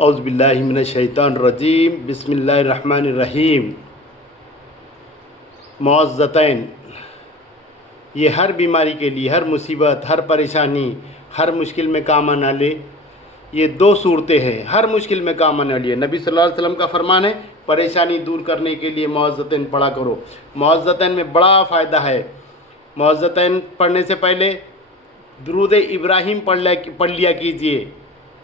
औज़ु बिल्लाहि मिनश शैतानिर रजीम बिस्मिल्लाहिर रहमानिर रहीम। मुअज़्ज़तैन, ये हर बीमारी के लिए, हर मुसीबत, हर परेशानी, हर मुश्किल में काम आने वाले ये दो सूरतें हैं, हर मुश्किल में काम आने वाली है। नबी सल्लल्लाहु अलैहि वसल्लम का फरमान है, परेशानी दूर करने के लिए मुअज़्ज़तैन पढ़ा करो। मुअज़्ज़तैन में बड़ा फ़ायदा है। मुअज़्ज़तैन पढ़ने से पहले दुरूद इब्राहीम पढ़ लिया कीजिए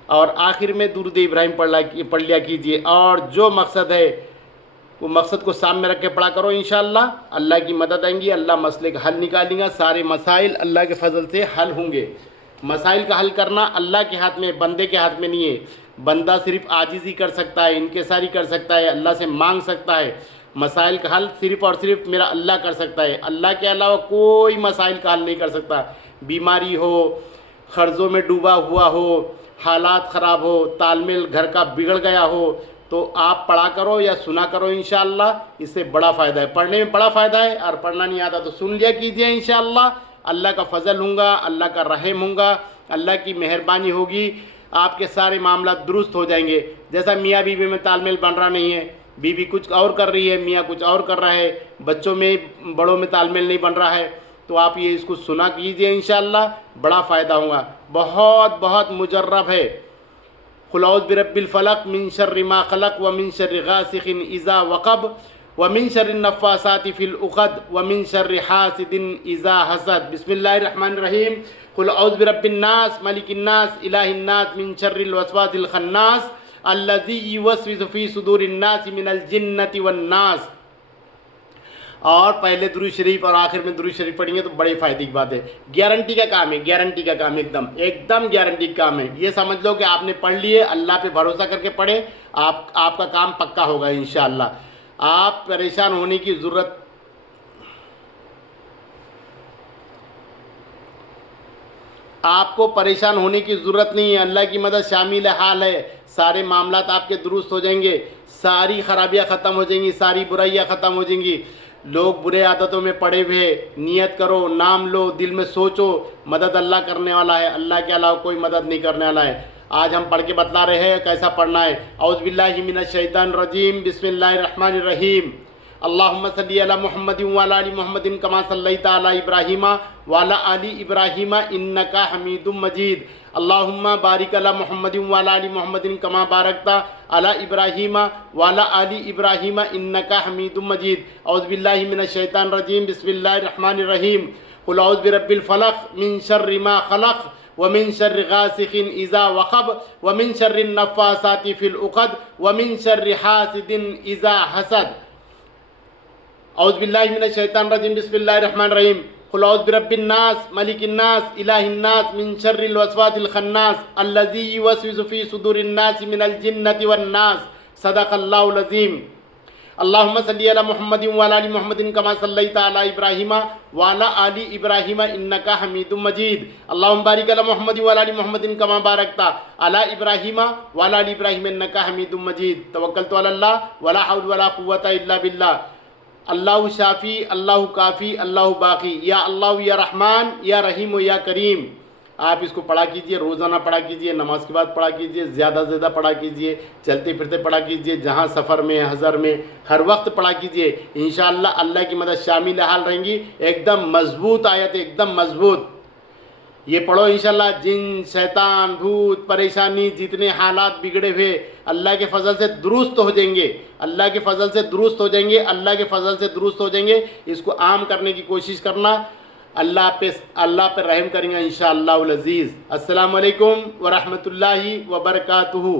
और आखिर में दुरूद इब्राहीम पढ़ लिया कीजिए, और जो मकसद है वो मकसद को सामने रख के पढ़ा करो। इंशाअल्लाह अल्लाह की मदद आएंगी, अल्लाह मसले का हल निकालेगा। सारे मसाइल अल्लाह के फजल से हल होंगे। मसाइल का हल करना अल्लाह के हाथ में, बंदे के हाथ में नहीं है। बंदा सिर्फ आजिज़ी कर सकता है, इनकिसारी कर सकता है, अल्लाह से मांग सकता है। मसाइल का हल सिर्फ़ और सिर्फ मेरा अल्लाह कर सकता है। अल्लाह के अलावा कोई मसाइल का हल नहीं कर सकता। बीमारी हो, कर्ज़ों में डूबा हुआ हो, हालात ख़राब हो, तालमेल घर का बिगड़ गया हो, तो आप पढ़ा करो या सुना करो। इंशाअल्लाह इससे बड़ा फ़ायदा है, पढ़ने में बड़ा फ़ायदा है। और पढ़ना नहीं आता तो सुन लिया कीजिए। इंशाअल्लाह अल्लाह का फ़ज़ल होगा, अल्लाह का रहम होगा, अल्लाह की मेहरबानी होगी, आपके सारे मामला दुरुस्त हो जाएंगे। जैसा मियाँ बीवी में तालमेल बन रहा नहीं है, बीवी कुछ और कर रही है, मियाँ कुछ और कर रहा है, बच्चों में बड़ों में तालमेल नहीं बन रहा है, तो आप ये इसको सुना कीजिए। इंशाअल्लाह बड़ा फ़ायदा होगा। बहुत बहुत मुजर्रब है। कुल औज़ु बिरब्बिल फलक मिन शर्रि मा खलक व मिन शर्रि गासिकिन इज़ा वक़ब व मिन शर्रि नफ़्फ़ासाति फ़िल उक़द व मिन शर्रि हासिदिन इज़ा हसद। बिस्मिल्लाहिर रहमानिर रहीम। कुल औज़ु बिरब्बिन नास मलिकिन नास इलाहिन नास मिन शर्रिल वसवासिल खन्नास अल्लज़ी युवस्विसु फ़ी सुदूरिन नास मिनल जिन्नति वन नास। और पहले दुरूद शरीफ और आखिर में दुरूद शरीफ पढ़ेंगे तो बड़े फ़ायदे की बात है। गारंटी का काम है, गारंटी का काम, एकदम एकदम गारंटी का काम है। ये समझ लो कि आपने पढ़ लिए, अल्लाह पे भरोसा करके पढ़े, आपका काम पक्का होगा इंशाअल्लाह। आप परेशान होने की ज़रूरत आपको परेशान होने की ज़रूरत नहीं है। अल्लाह की मदद शामिल हाल है। सारे मामलात आपके दुरुस्त हो जाएंगे, सारी ख़राबियाँ ख़त्म हो जाएंगी, सारी बुराइयाँ ख़त्म हो जाएंगी। लोग बुरे आदतों में पड़े हुए, नियत करो, नाम लो, दिल में सोचो, मदद अल्लाह करने वाला है। अल्लाह के अलावा कोई मदद नहीं करने वाला है। आज हम पढ़ के बतला रहे हैं कैसा पढ़ना है। औज़ु बिल्लाहि मिनश शैतानिर रजीम बिस्मिल्लाहिर रहमानिर रहीम। अल्लाहुम्मा सल्ली अला मुहम्मदिन व अला आलि मुहम्मदिन कमा सल्लैता अला इब्राहीमा व अला आलि इब्राहीमा इन्नका हमीदुम मजीद। अल्लाहुम्मा बारिक अला मुहम्मदिन व अला आलि मुहम्मदिन कमा बारकता अला इब्राहीमा व अला आलि इब्राहीमा इन्नका हमीदुम मजीद। औज़ु बिल्लाहि मिनश शैतानिर रजीम बिस्मिल्लाहिर रहमानिर रहीम। कुल औज़ु बिरब्बिल फलक मिन शर्रि मा खलक व मिन शर्रि गासिकिन इज़ा वक़ब व मिन शर्रि नफ़्फ़ासाति फ़िल उक़द व मिन शर्रि हासिदिन इज़ा हसद। औज़ु बिल्लाहि मिनश शैतानिर रजीम बिस्मिल्लाहिर रहमानिर रहीम। कुल औज़ु बिरब्बिन नास मलिकिन नास इलाहिन नास मिन शर्रिल वसवासिल खन्नास अल्लज़ी युवस्विसु फ़ी सुदूरिन नास मिनल जिन्नति वन नास। सदक़ल्लाहुल अज़ीम। अल्लाहुम्मा सल्ली अला मुहम्मदिन व अला आलि मुहम्मदिन कमा सल्लैता अला इब्राहीमा व अला आलि इब्राहीमा इन्नका हमीदुम मजीद। अल्लाहुम्मा बारिक अला मुहम्मदिन व अला आलि मुहम्मदिन कमा बारकता अला इब्राहीमा व अला आलि इब्राहीमा इन्नका हमीदुम मजीद। तवक्कलतु अलल्लाह वला हौला वला कुव्वता इल्ला बिल्लाह। अल्लाहु शाफ़ी अल्लाहु काफ़ी अल्लाहु बाक़ी। या अल्लाह या रहमान या रहीम या करीम। आप इसको पढ़ा कीजिए, रोज़ाना पढ़ा कीजिए, नमाज के बाद पढ़ा कीजिए, ज़्यादा से ज़्यादा पढ़ा कीजिए, चलते फिरते पढ़ा कीजिए, जहाँ सफ़र में, हज़र में, हर वक्त पढ़ा कीजिए। इंशाअल्लाह अल्लाह की मदद शामिल हाल रहेंगी। एकदम मजबूत आयत, एकदम मजबूत। ये पढ़ो इंशाअल्लाह। जिन, शैतान, भूत, परेशानी, जितने हालात बिगड़े हुए अल्लाह के फ़ज़ल से दुरुस्त हो जाएंगे, अल्लाह के फ़ज़ल से दुरुस्त हो जाएंगे, अल्लाह के फ़ज़ल से दुरुस्त हो जाएंगे। इसको आम करने की कोशिश करना, अल्लाह पे रहम करेंगे इंशाअल्लाहुल अज़ीज़। अस्सलामु अलैकुम व रहमतुल्लाहि व बरकातुहू।